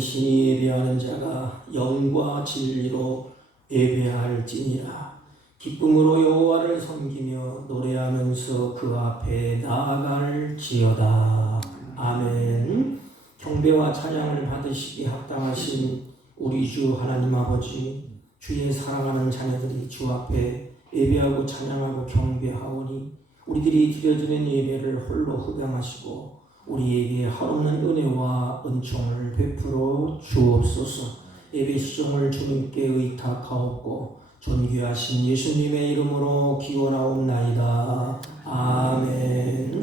신이 예배하는 자가 영과 진리로 예배할지니라. 기쁨으로 여호와를 섬기며 노래하면서 그 앞에 나아갈지어다. 아멘. 경배와 찬양을 받으시기 합당하신 우리 주 하나님 아버지, 주의 사랑하는 자녀들이 주 앞에 예배하고 찬양하고 경배하오니 우리들이 드려지는 예배를 홀로 흡양하시고 우리에게 한없는 은혜와 은총을 베풀어 주옵소서. 예배 시종을 주님께 의탁하옵고 존귀하신 예수님의 이름으로 기원하옵나이다. 아멘.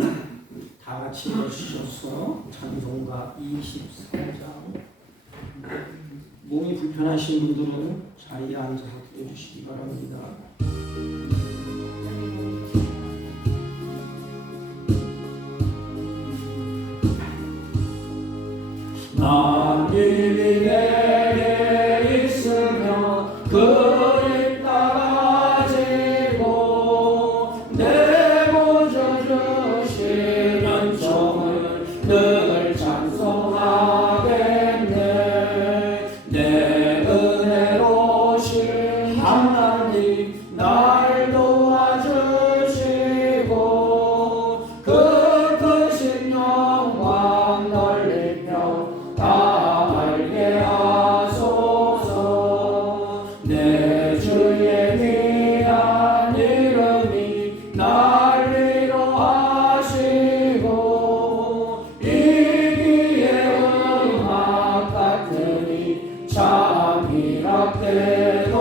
다 같이 읽으셔서 찬송가 23장. 몸이 불편하신 분들은 자리에 앉아서 들어주시기 바랍니다. 남일이 내게 있으며 그를 따라지고 내 보조 주신 은총을 늘 찬송하겠네. 내 은혜로우신 하나님 날 도와주시고 그 크신 영광 널리며 다 알게 하소서. 내 주의 귀한 이름이 날 위로하시고 이기의 음악 같으니 참 희락되도다.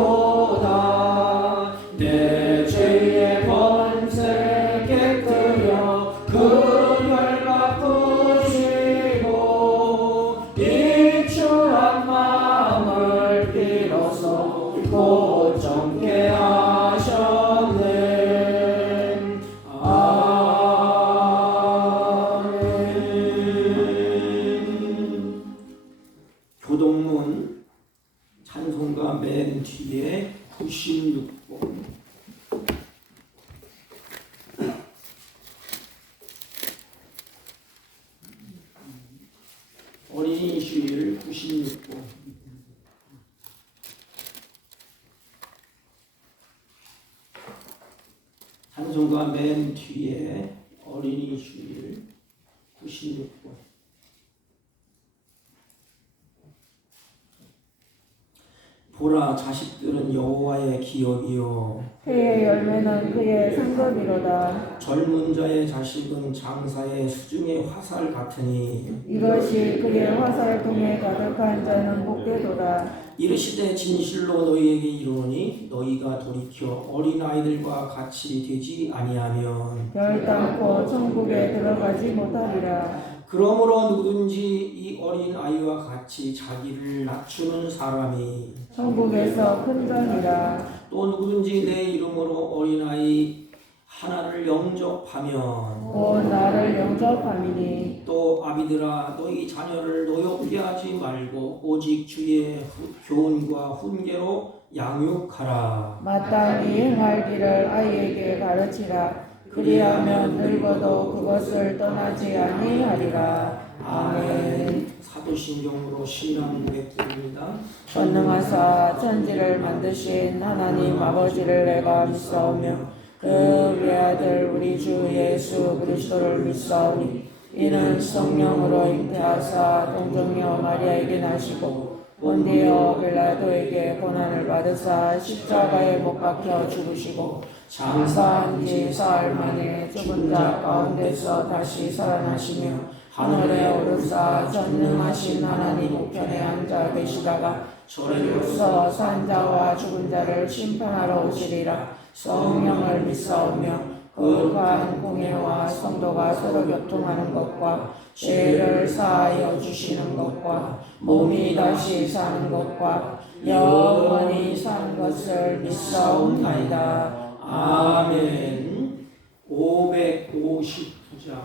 내 죄의 번세 깨뜨려 그를 갚으시고 이추한 마음을 빌어서 곧 정케 하셨네. 아멘. 교동문 찬송가 맨 뒤에 96번. 어린이 주일 96번. 찬송가 맨 뒤에 어린이 주일 96번. 보라, 자식들은 여호와의 기업이요 그의 열매는 그의 상급이로다. 젊은 자의 자식은 장사의 수중의 화살 같으니 이것이 그의 화살통에 가득한 자는 복되도다. 이르시되 진실로 너희에게 이르노니 너희가 돌이켜 어린아이들과 같이 되지 아니하면 결단코 천국에 들어가지 못하리라. 그러므로 누구든지 이 어린아이와 같이 자기를 낮추는 사람이 천국에서 큰 자니라. 또 누구든지 내 이름으로 어린아이 하나를 영접하면 곧 나를 영접함이니 또 아비들아 너희 자녀를 노엽게 하지 말고 오직 주의 교훈과 훈계로 양육하라. 마땅히 행할 길을 아이에게 가르치라. 그리하면 늙어도 그것을 떠나지 아니하리라. 아멘. 사도신경으로 신앙 고백드립니다. 전능하사 천지를 만드신 하나님 아버지를 내가 믿사오며 그 외아들 우리 주 예수 그리스도를 믿사오니 이는 성령으로 잉태하사 동정녀 마리아에게 나시고 본디오 빌라도에게 고난을 받으사 십자가에 못 박혀 죽으시고 장사한 지 사흘 만에 죽은 자 가운데서 다시 살아나시며 하늘에 오르사 전능하신 하나님 우편에 앉아 계시다가 저리로서 산 자와 죽은 자를 심판하러 오시리라. 성령을 믿사오며 거룩한 공예와 성도가 서로 교통하는 것과 죄를 사하여 주시는 것과 몸이 다시 사는 것과 영원히 사는 것을 믿사옵나이다. 아멘. 559장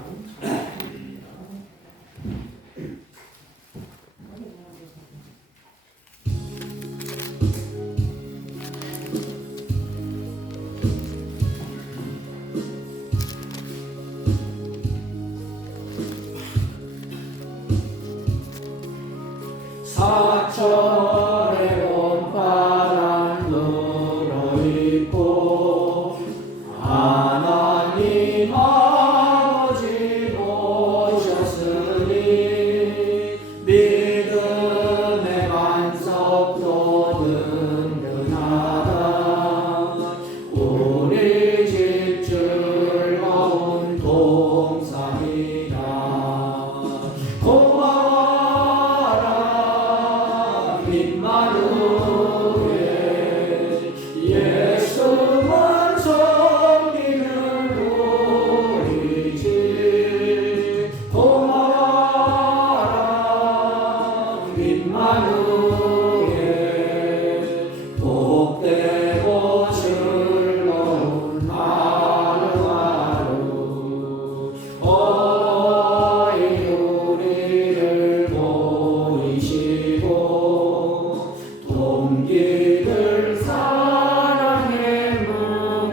용기들 사랑에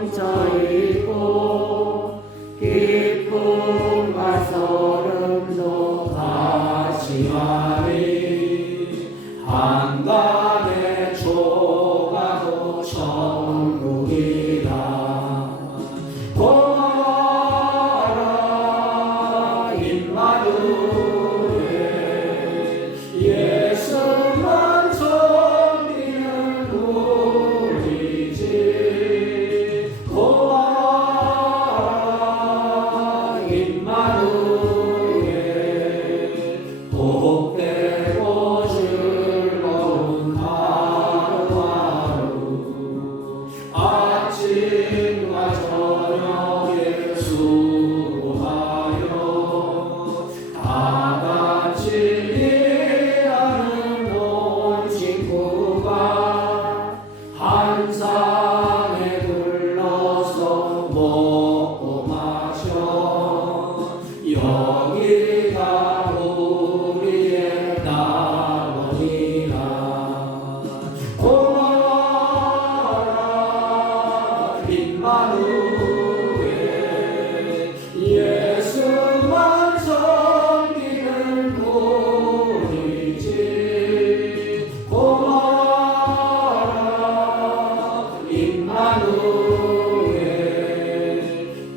뭉쳐있고 기쁨과 소름도 같이 하리 한간의 조가도 천국이다 고마워라 임마누엘 예수만 섬기는 우리 집 고마워라 임마누엘 복되고 즐거운 하루하루 아침과 저녁에 수고하여 다같이 일하는 온 친구가 한 상에 둘러서 먹고 마셔 여기가 우리의 낙원이라 고마워라 임마누엘 예수만 섬기는 우리 집 고마워라 임마누엘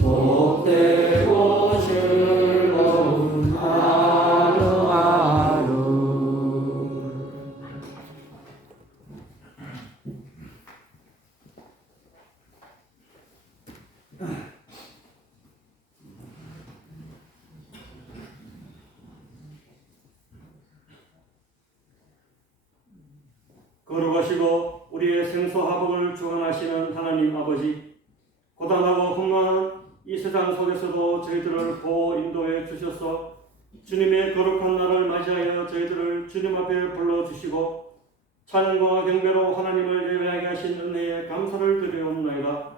복되고 즐거운 하루하루 거룩하시고 우리의 생사화복을 주관하시는 하나님 아버지, 고단하고 험한 이 세상 속에서도 저희들을 보호 인도해 주셔서 주님의 거룩한 날을 맞이하여 저희들을 주님 앞에 불러주시고 찬양과 경배로 하나님을 예배하게 하신 은혜에 감사를 드리옵나이다.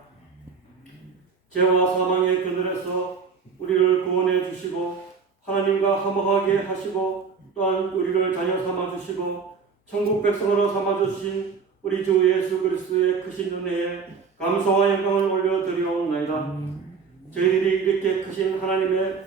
죄와 사망의 그늘에서 우리를 구원해 주시고 하나님과 화목하게 하시고 또한 우리를 자녀 삼아 주시고 천국 백성으로 삼아주신 우리 주 예수 그리스도의 크신 은혜에 감사와 영광을 올려드리옵나이다. 저희들이 이렇게 크신 하나님의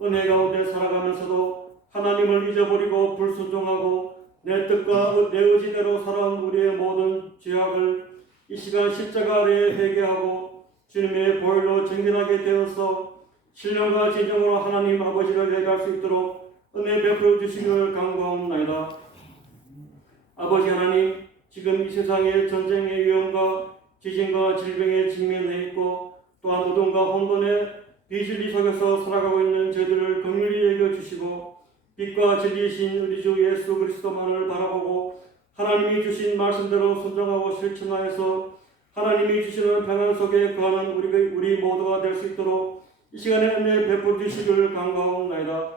은혜 가운데 살아가면서도 하나님을 잊어버리고 불순종하고 내 뜻과 내 의지대로 살아온 우리의 모든 죄악을 이 시간 십자가 아래에 회개하고 주님의 보혈로 정결하게 되어서 신령과 진정으로 하나님 아버지를 예배할 수 있도록 은혜 베풀어 주시기를 간구하옵나이다. 아버지 하나님, 지금 이 세상의 전쟁의 위험과 지진과 질병에 직면해 있고 또한 노동과 혼돈의 비진리 속에서 살아가고 있는 저희들을 긍휼히 여겨주시고 빛과 진리이신 우리 주 예수 그리스도만을 바라보고 하나님이 주신 말씀대로 순종하고 실천하여서 하나님이 주시는 평안 속에 거하는 우리 모두가 될 수 있도록 이 시간에 은혜 베풀 주시기를 간구하옵나이다.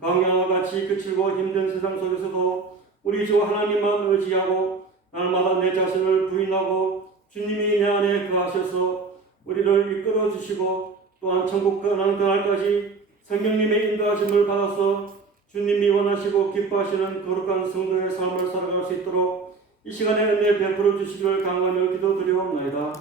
광야와 같이 거칠고 힘든 세상 속에서도 우리 주 하나님만 의지하고 날마다 내 자신을 부인하고 주님이 내 안에 거하셔서 우리를 이끌어 주시고 또한 천국 가는 그날까지 성령님의 인도하심을 받아서 주님이 원하시고 기뻐하시는 거룩한 성도의 삶을 살아갈 수 있도록 이 시간에 은혜 베풀어 주시기를 간구하며 기도드리옵나이다.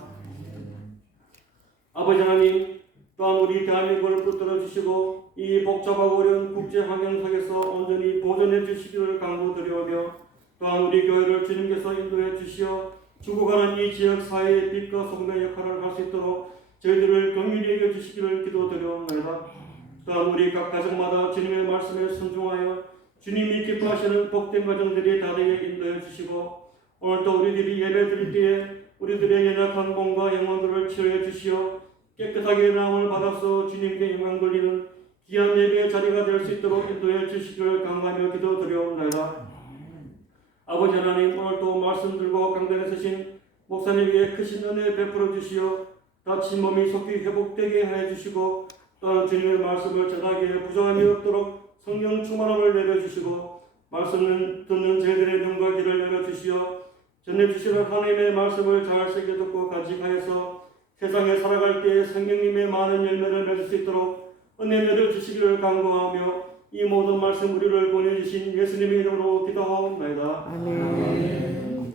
아버지 하나님, 또한 우리 대한민국을 붙들어 주시고 이 복잡하고 어려운 국제 환경 속에서 온전히 보존해 주시기를 간구드리오며 또한 우리 교회를 주님께서 인도해 주시어 죽어가는 이 지역 사회의 빛과 소금의 역할을 할 수 있도록 저희들을 긍휼히 여겨 주시기를 기도드리옵나이다. 또한 우리 각 가정마다 주님의 말씀에 순종하여 주님이 기뻐하시는 복된 가정들이 다 되게 인도해 주시고 오늘도 우리들이 예배 드릴 때에 우리들의 연약한 몸과 영혼들을 치료해 주시어 깨끗하게 나음을 받아서 주님께 영광 돌리는 귀한 예배의 자리가 될 수 있도록 인도해 주시기를 간구하며 기도드리옵나이다. 아버지 하나님, 오늘도 말씀 들고 강단에 서신 목사님 위에 크신 은혜 베풀어 주시어 다친 몸이 속히 회복되게 하여 주시고 또한 주님의 말씀을 전하기에 부족함이 없도록 성령 충만함을 내려주시고 말씀 듣는 저희들의 눈과 귀를 열어주시어 전해주시는 하나님의 말씀을 잘 새겨 듣고 간직하여서 세상에 살아갈 때에 성령님의 많은 열매를 맺을 수 있도록 은혜를 주시기를 간구하며 이 모든 말씀 우리를 보내주신 예수님의 이름으로 기도하옵나이다. 아멘.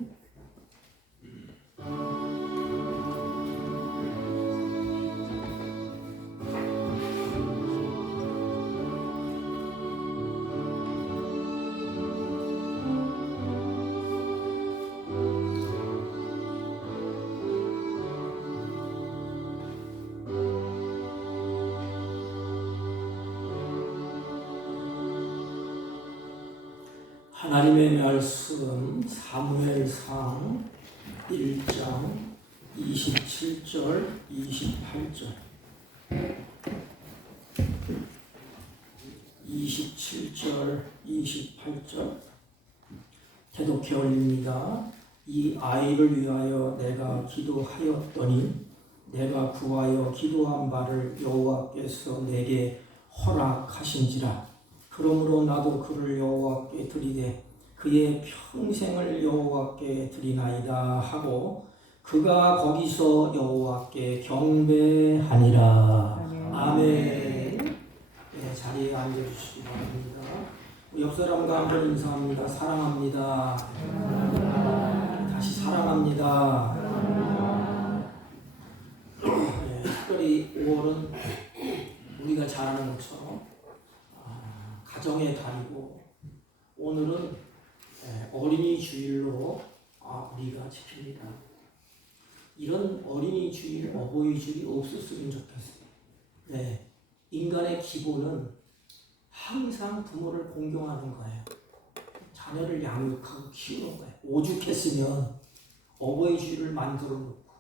하나님의 말씀 사무엘상 1장 27절 28절 27절 28절 대독해 올립니다. 이 아이를 위하여 내가 기도하였더니 내가 구하여 기도한 바를 여호와께서 내게 허락하신지라. 그러므로 나도 그를 여호와께 드리되 그의 평생을 여호와께 드리나이다 하고 그가 거기서 여호와께 경배하니라. 아멘. 네, 자리에 앉아주시기 바랍니다. 옆 사람과 한번 인사합니다. 사랑합니다. 다시 사랑합니다. 네, 특별히 5월은 우리가 잘 아는 것처럼 가정의 달이고 오늘은 어린이 주일로 우리가 지킵니다. 이런 어린이 주일, 어버이 주일이 없었으면 좋겠어요. 네, 인간의 기본은 항상 부모를 공경하는 거예요. 자녀를 양육하고 키우는 거예요. 오죽했으면 어버이 주일을 만들어 놓고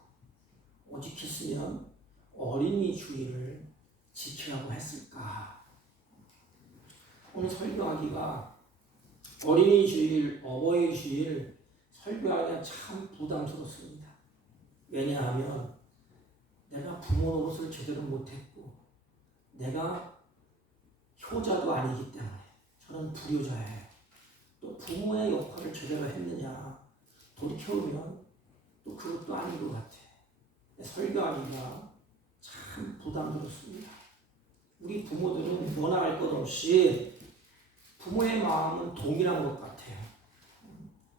오죽했으면 어린이 주일을 지키라고 했을까. 오늘 설교하기가 어린이 주일, 어버이 주일 설교하기가 참 부담스럽습니다. 왜냐하면 내가 부모 노릇을 제대로 못했고 내가 효자도 아니기 때문에 저는 불효자예요. 또 부모의 역할을 제대로 했느냐 돌이켜보면 또 그것도 아닌 것 같아요. 설교하기가 참 부담스럽습니다. 우리 부모들은 원할 것 없이 부모의 마음은 동일한 것 같아요.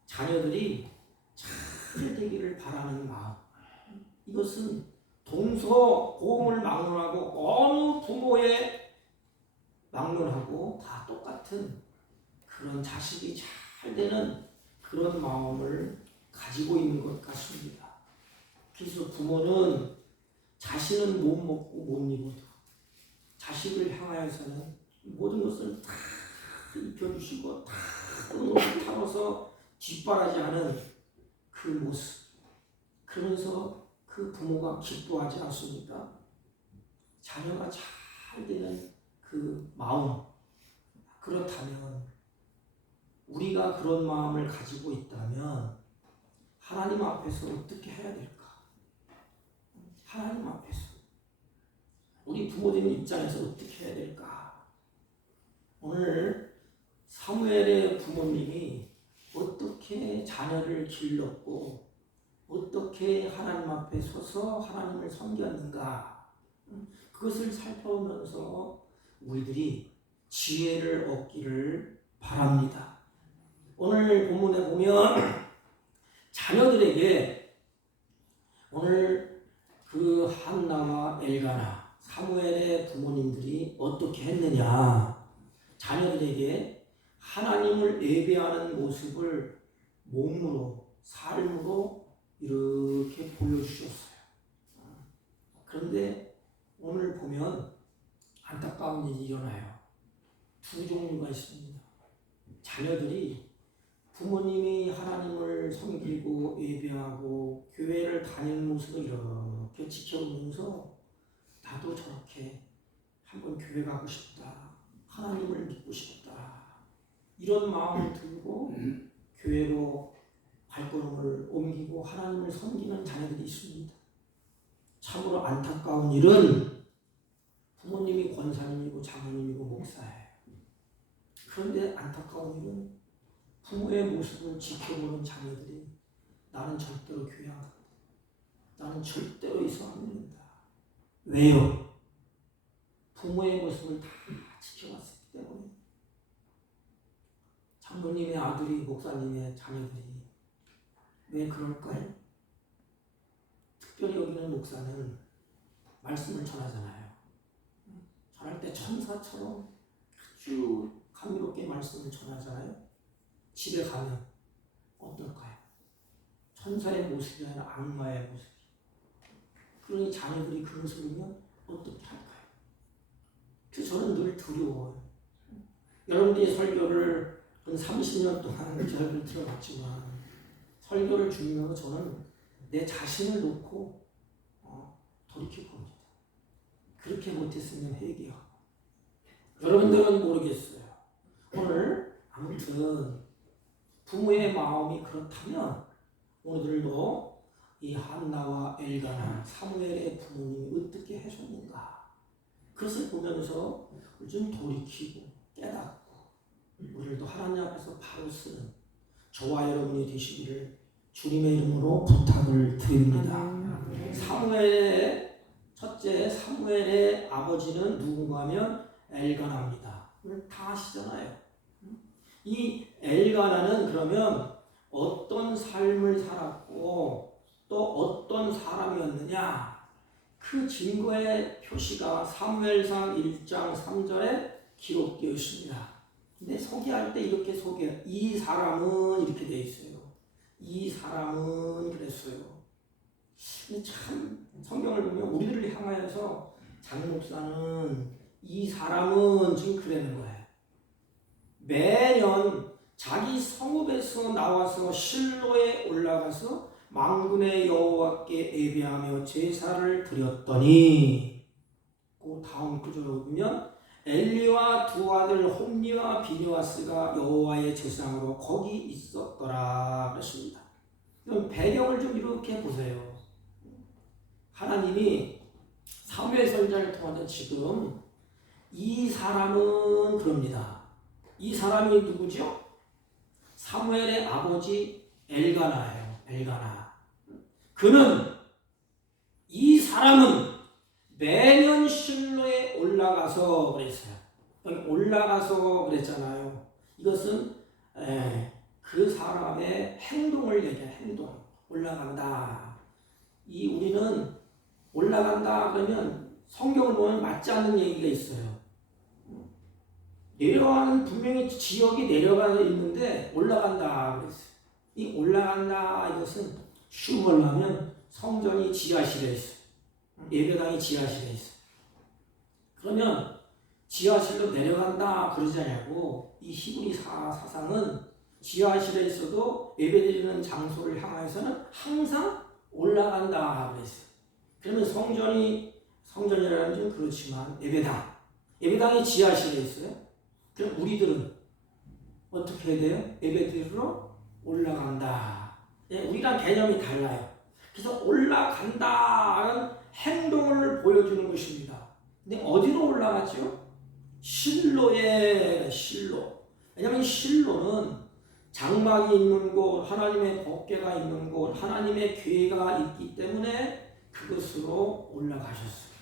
자녀들이 잘 되기를 바라는 마음. 이것은 동서고금을 막론하고 어느 부모의 막론하고 다 똑같은 그런 자식이 잘 되는 그런 마음을 가지고 있는 것 같습니다. 그래서 부모는 자신은 못 먹고 못 입어도 자식을 향하여서는 모든 것을 다 입혀주시고 다 옷을 타고서 뒷바라지하는 그 모습. 그러면서 그 부모가 기뻐하지 않습니까? 자녀가 잘 되는 그 마음. 그렇다면 우리가 그런 마음을 가지고 있다면 하나님 앞에서 어떻게 해야 될까? 하나님 앞에서 우리 부모님 입장에서 어떻게 해야 될까? 오늘 사무엘의 부모님이 어떻게 자녀를 길렀고 어떻게 하나님 앞에 서서 하나님을 섬겼는가? 그것을 살펴보면서 우리들이 지혜를 얻기를 바랍니다. 오늘 본문에 보면 자녀들에게 오늘 그 한나와 엘가나 사무엘의 부모님들이 어떻게 했느냐? 자녀들에게 하나님을 예배하는 모습을 몸으로 삶으로 이렇게 보여주셨어요. 그런데 오늘 보면 안타까운 일이 일어나요. 두 종류가 있습니다. 자녀들이 부모님이 하나님을 섬기고 예배하고 교회를 다니는 모습을 이렇게 지켜보면서 나도 저렇게 한번 교회 가고 싶다. 하나님을 믿고 싶다. 이런 마음을 들고 교회로 발걸음을 옮기고 하나님을 섬기는 자녀들이 있습니다. 참으로 안타까운 일은 부모님이 권사님이고 장로님이고 목사예요. 그런데 안타까운 일은 부모의 모습을 지켜보는 자녀들이 나는 절대로 교회 안 간다. 나는 절대로 이사 안 된다. 왜요? 부모의 모습을 다 지켜봤기 때문에. 장로님의 아들이 목사님의 자녀들이 왜 그럴까요? 특별히 여기는 목사는 말씀을 전하잖아요. 전할 때 천사처럼 아주 감미롭게 말씀을 전하잖아요. 집에 가면 어떨까요? 천사의 모습이 아니라 악마의 모습이. 그러니 자녀들이 그 모습을 보면 어떻게 할까요? 그래서 저는 늘 두려워요. 여러분들이 설교를 저는 30년 동안 설교를 들어봤지만 설교를 중요하고 저는 내 자신을 놓고 돌이킬 겁니다. 그렇게 못했으면 회개하고. 여러분들은 모르겠어요. 오늘 아무튼 부모의 마음이 그렇다면 오늘도 이 한나와 엘가나 사무엘의 부모님이 어떻게 하셨는가 그것을 보면서 좀 돌이키고 깨닫고 우리도 하나님 앞에서 바로 쓰는 저와 여러분이 되시기를 주님의 이름으로 부탁을 드립니다. 첫째 사무엘의 아버지는 누군가 하면 엘가나입니다. 오늘 다 아시잖아요. 이 엘가나는 그러면 어떤 삶을 살았고 또 어떤 사람이었느냐 그 증거의 표시가 사무엘상 1장 3절에 기록되어 있습니다. 근데 소개할 때 이렇게 이 사람은 이렇게 되어 있어요. 이 사람은 그랬어요. 근데 참 성경을 보면 우리들을 향하여서 장 목사는 이 사람은 지금 그러는 거예요. 매년 자기 성읍에서 나와서 실로에 올라가서 만군의 여호와께 예배하며 제사를 드렸더니 그 다음 구절을 보면 엘리와 두 아들 홈리와 비느하스가 여호와의 제사장으로 거기 있었더라 그랬습니다. 그럼 배경을 좀 이렇게 보세요. 하나님이 사무엘 선지자를 통해서 지금 이 사람은 그럽니다. 이 사람이 누구죠? 사무엘의 아버지 엘가나예요. 엘가나. 이 사람은 매년 실로에 올라가서 그랬어요. 올라가서 그랬잖아요. 이것은 그 사람의 행동을 얘기해요. 행동. 올라간다. 우리는 올라간다 그러면 성경을 보면 맞지 않는 얘기가 있어요. 내려가는 분명히 지역이 내려가 있는데 올라간다 그랬어요. 이 올라간다 이것은 쉬운 걸로 하면 성전이 지하실에 있어요. 예배당이 지하실에 있어요. 그러면 지하실로 내려간다 그러지 않냐고 이 히브리 사상은 지하실에 있어도 예배드리는 장소를 향해서는 항상 올라간다 그랬어요. 그러면 성전이라는 좀 그렇지만 예배당이 지하실에 있어요. 그럼 우리들은 어떻게 해야 돼요? 예배드리러 올라간다. 우리랑 개념이 달라요. 그래서 올라간다는 행동을 보여주는 것입니다. 근데 어디로 올라갔죠? 실로에 실로. 왜냐하면 실로는 장막이 있는 곳, 하나님의 법궤가 있는 곳, 하나님의 궤가 있기 때문에 그것으로 올라가셨어요.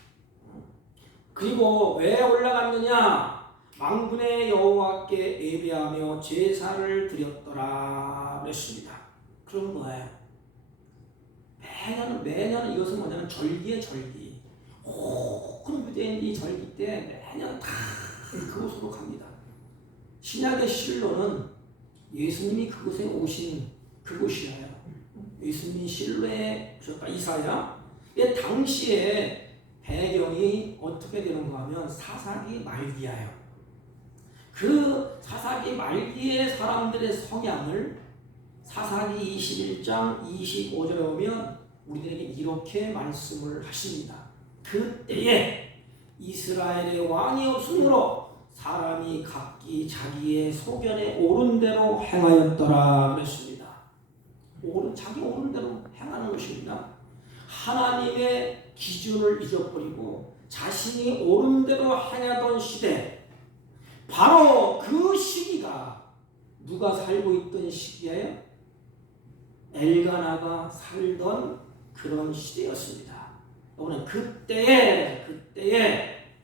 그리고 왜 올라갔느냐? 만군의 여호와께 예배하며 제사를 드렸더라 그랬습니다. 그럼 뭐예요? 매년 이것은 뭐냐면 절기의 절기. 큰 유대인 이 절기 때 매년 다 그곳으로 갑니다. 신약의 실로는 예수님이 그곳에 오신 그곳이에요. 예수님이 실로에 오셨다. 이사야. 당시에 배경이 어떻게 되는가 하면 사사기 말기야요. 그 사사기 말기의 사람들의 성향을 사사기 21장 25절에 보면 우리들에게 이렇게 말씀을 하십니다. 그때에 이스라엘의 왕이 없으므로 사람이 각기 자기의 소견에 옳은 대로 행하였더라 그랬습니다. 자기 옳은 대로 행하는 것입니다. 하나님의 기준을 잊어버리고 자신이 옳은 대로 행하던 시대, 바로 그 시기가 누가 살고 있던 시기예요? 엘가나가 살던 그런 시대였습니다. 여러분 그때에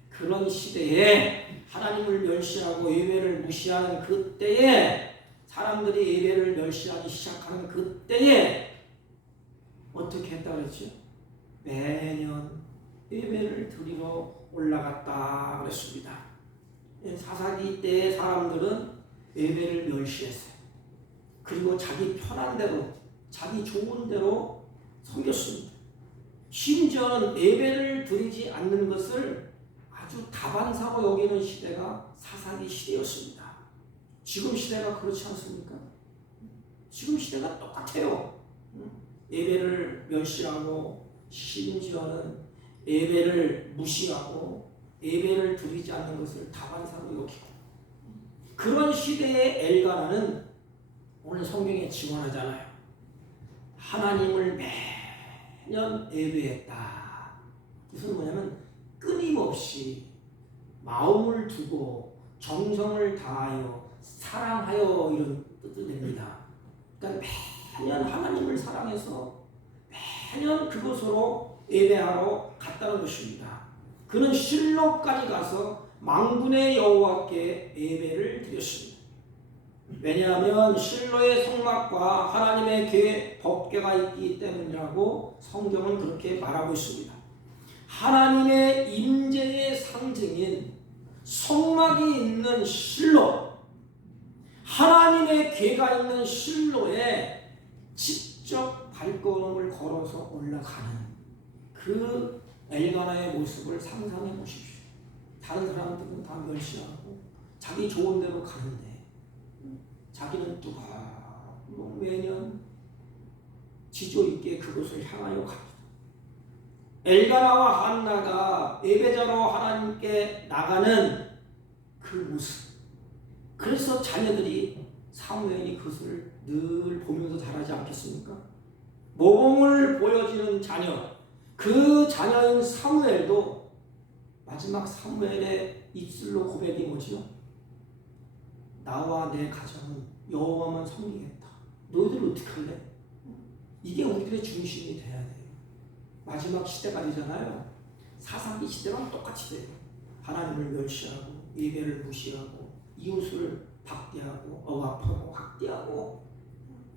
그런 시대에 하나님을 멸시하고 예배를 무시하는 그때에 사람들이 예배를 멸시하기 시작하는 그때에 어떻게 했다 그랬죠? 매년 예배를 드리러 올라갔다 그랬습니다. 사사기 때의 사람들은 예배를 멸시했어요. 그리고 자기 편한 대로, 자기 좋은 대로 섬겼습니다. 심지어는 예배를 드리지 않는 것을 아주 다반사로 여기는 시대가 사사기 시대였습니다. 지금 시대가 그렇지 않습니까? 지금 시대가 똑같아요. 예배를 멸시하고 심지어는 예배를 무시하고 예배를 드리지 않는 것을 다반사로 여기고, 그런 시대의 엘가나는 오늘 성경에 증언하잖아요. 하나님을 매년 예배했다. 무슨 뭐냐면 끊임없이 마음을 두고 정성을 다하여 사랑하여, 이런 뜻을 냅니다. 그러니까 매년 하나님을 사랑해서 매년 그곳으로 예배하러 갔다는 것입니다. 그는 실로까지 가서 만군의 여호와께 예배를 드렸습니다. 왜냐하면 실로의 성막과 하나님의 법궤가 있기 때문이라고 성경은 그렇게 말하고 있습니다. 하나님의 임재의 상징인 성막이 있는 실로, 하나님의 궤가 있는 실로에 직접 발걸음을 걸어서 올라가는 그 엘가나의 모습을 상상해 보십시오. 다른 사람들은 다 멸시하고 자기 좋은 대로 가는데 자기는 또 매년 지조 있게 그곳을 향하여 갑니다. 엘가나와 한나가 예배자로 하나님께 나가는 그 모습, 그래서 자녀들이 사무엘이 그것을 늘 보면서 자라지 않겠습니까? 모범을 보여주는 자녀, 그 자녀인 사무엘도 마지막 사무엘의 입술로 고백이 뭐지요? 나와 내 가정은 여호와만 섬기겠다. 너희들 어떻게 할래? 이게 우리들의 중심이 돼야 돼요. 마지막 시대가 되잖아요. 사사기 시대랑 똑같이 돼요. 하나님을 멸시하고 예배를 무시하고 이웃을 박대하고 억압하고 학대하고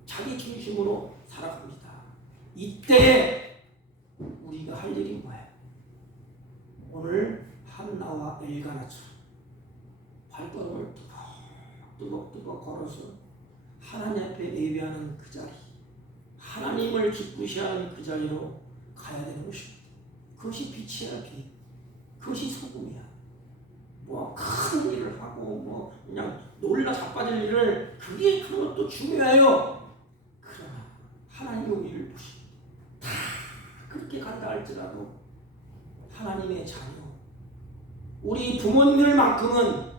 자기 중심으로 살아갑니다. 이때 우리가 할 일이 뭐예요? 오늘 한나와 엘가나처럼 발걸음을 뜨겁뜨겁 걸어서 하나님 앞에 예배하는 그 자리, 하나님을 기쁘시하는 그 자리로 가야 되는 것입니다. 그것이 빛이야, 빛. 그것이 소금이야. 뭐 큰 일을 하고 뭐 그냥 놀라 자빠질 일을, 그게 그것도 중요해요. 그러나 하나님이 우리를 보시고 다 그렇게 간다 할지라도 하나님의 자녀, 우리 부모님들만큼은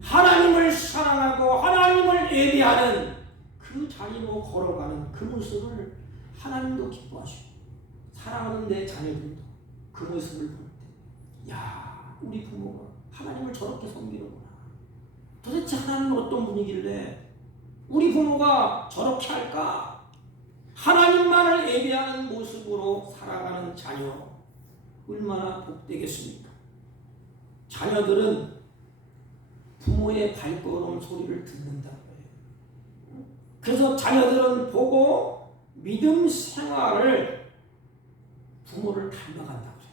하나님을 사랑하고 하나님을 예배하는 그 자리로 걸어가는 그 모습을 하나님도 기뻐하시고 사랑하는 내 자녀들도 그 모습을 볼 때, 야, 우리 부모가 하나님을 저렇게 섬기는구나. 도대체 하나님은 어떤 분이길래 우리 부모가 저렇게 할까? 하나님만을 예배하는 모습으로 살아가는 자녀, 얼마나 복되겠습니까? 자녀들은 부모의 발걸음 소리를 듣는다고 해요. 그래서 자녀들은 보고 믿음 생활을 부모를 닮아간다고 해요.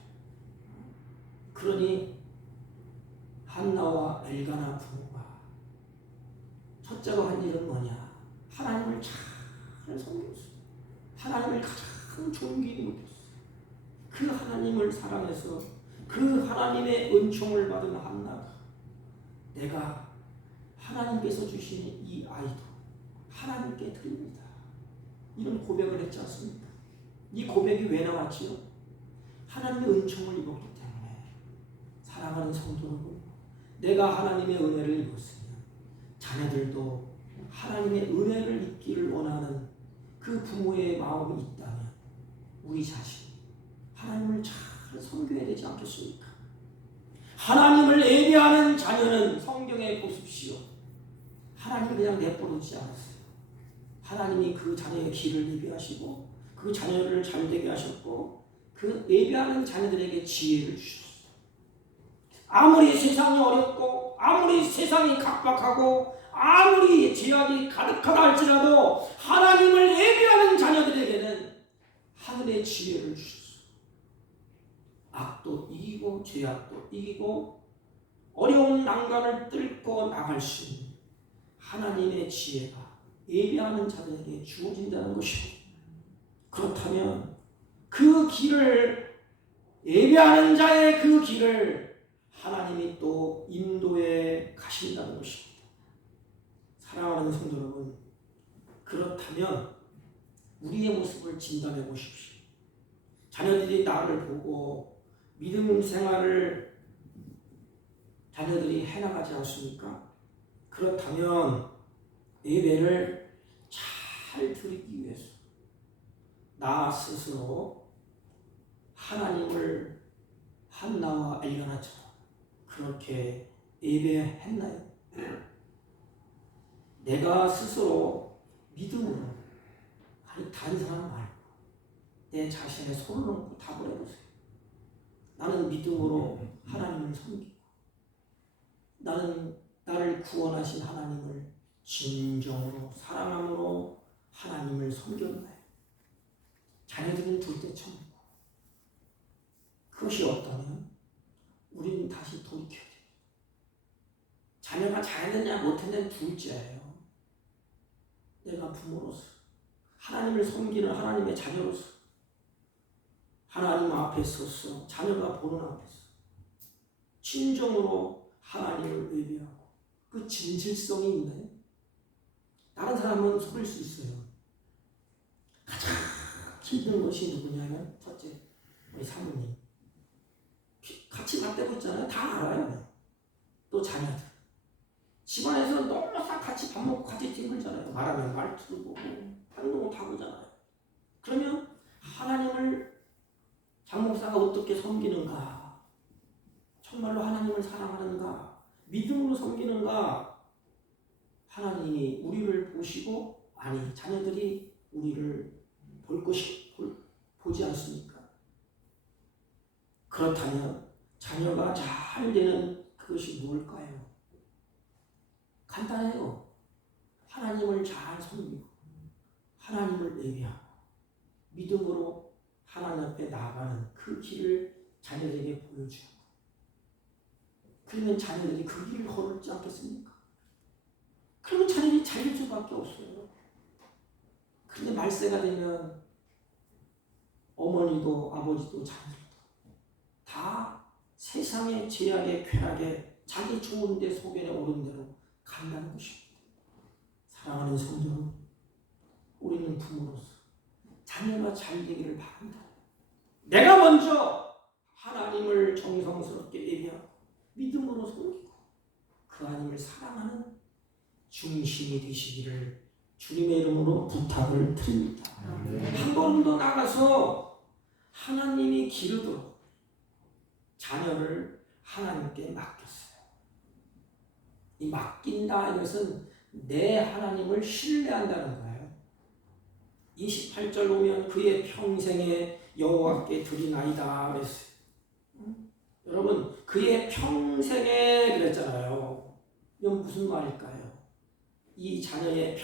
그러니 한나와 엘가나 부모가 첫째로 한 일은 뭐냐? 하나님을 잘 섬겼어요. 하나님을 가장 존귀히 여겼어요. 그 하나님을 사랑해서 그 하나님의 은총을 받은 한나가 내가 하나님께서 주신 이 아이도 하나님께 드립니다. 이런 고백을 했지 않습니까? 이 고백이 왜 나왔지요? 하나님의 은총을 입었기 때문에. 사랑하는 성도 여러분, 내가 하나님의 은혜를 입었으면 자녀들도 하나님의 은혜를 입기를 원하는 그 부모의 마음이 있다면 우리 자신 하나님을 잘 섬겨야 되지 않겠습니까? 하나님을 예배하는 자녀는 성경에 보십시오. 하나님이 그냥 내버려두지 않았어요. 하나님이 그 자녀의 길을 예비하시고 그 자녀를 잘되게 하셨고 그 예배하는 자녀들에게 지혜를 주셨어요. 아무리 세상이 어렵고 아무리 세상이 각박하고 아무리 제약이 가득하다 할지라도 하나님을 예배하는 자녀들에게는 하늘의 지혜를 주셨어요. 악도 이기고 죄악도 이기고 어려운 난간을 뚫고 나갈 수 있는 하나님의 지혜가 예배하는 자들에게 주어진다는 것입니다. 그렇다면 그 길을, 예배하는 자의 그 길을 하나님이 또 인도해 가신다는 것입니다. 사랑하는 성도 여러분, 그렇다면 우리의 모습을 진단해 보십시오. 자녀들이 나를 보고 믿음 생활을 자녀들이 해나가지 않습니까? 그렇다면 예배를 잘 드리기 위해서 나 스스로 하나님을 한나와 엘가나처럼 그렇게 예배했나요? 내가 스스로 믿음으로, 아니 다른 사람 말고 내 자신의 손을 얹고 답을 해보세요. 나는 믿음으로 하나님을 섬기고, 나는 나를 구원하신 하나님을 진정으로 사랑함으로 하나님을 섬겼나요? 자녀들은 둘째 쳐먹고, 그것이 없다면 우리는 다시 돌이켜야 돼요. 자녀가 잘했느냐 못했느냐 둘째예요. 내가 부모로서 하나님을 섬기는 하나님의 자녀로서 하나님 앞에 서서 자녀가 보는 앞에서 진정으로 하나님을 예배하고, 그 진실성이 있나요? 다른 사람은 속일 수 있어요. 가장 힘든 것이 누구냐면 첫째, 우리 사모님. 같이 맞대고 있잖아요. 다 알아요. 또 자녀들. 집안에서 너무 다 같이 밥 먹고 같이 찡글잖아요. 말하면 말투도 보고 행동도 다 보잖아요. 그러면 하나님을 장 목사가 어떻게 섬기는가? 정말로 하나님을 사랑하는가? 믿음으로 섬기는가? 하나님이 우리를 보시고, 아니 자녀들이 우리를 보지 않습니까? 그렇다면 자녀가 잘 되는 그것이 뭘까요? 간단해요. 하나님을 잘 섬기고 하나님을 예배하고 믿음으로 하나님 앞에 나아가는 그 길을 자녀들에게 보여주고, 그러면 자녀들이 그 길을 걸을지 않겠습니까? 그러면 자녀들이 잘릴 수밖에 없어요. 그런데 말세가 되면 어머니도 아버지도 자녀들도 다 세상의 죄악의 쾌락에 자기 좋은 데 소견에 오른 대로 간다는 것입니다. 사랑하는 성도, 우리는 부모로서 자녀가 잘 되기를 바란다. 내가 먼저 하나님을 정성스럽게 예배하고 믿음으로 섬기고 그 하나님을 사랑하는 중심이 되시기를 주님의 이름으로 부탁을 드립니다. 한 걸음도 나가서 하나님이 기르도록 자녀를 하나님께 맡겼어요. 이 맡긴다, 이것은 내 하나님을 신뢰한다는 거예요. 28절 보면 그의 평생에 여호와께 드리나이다 그랬어요. 여러분, 그의 평생에 그랬잖아요. 이건 무슨 말일까요? 이 자녀의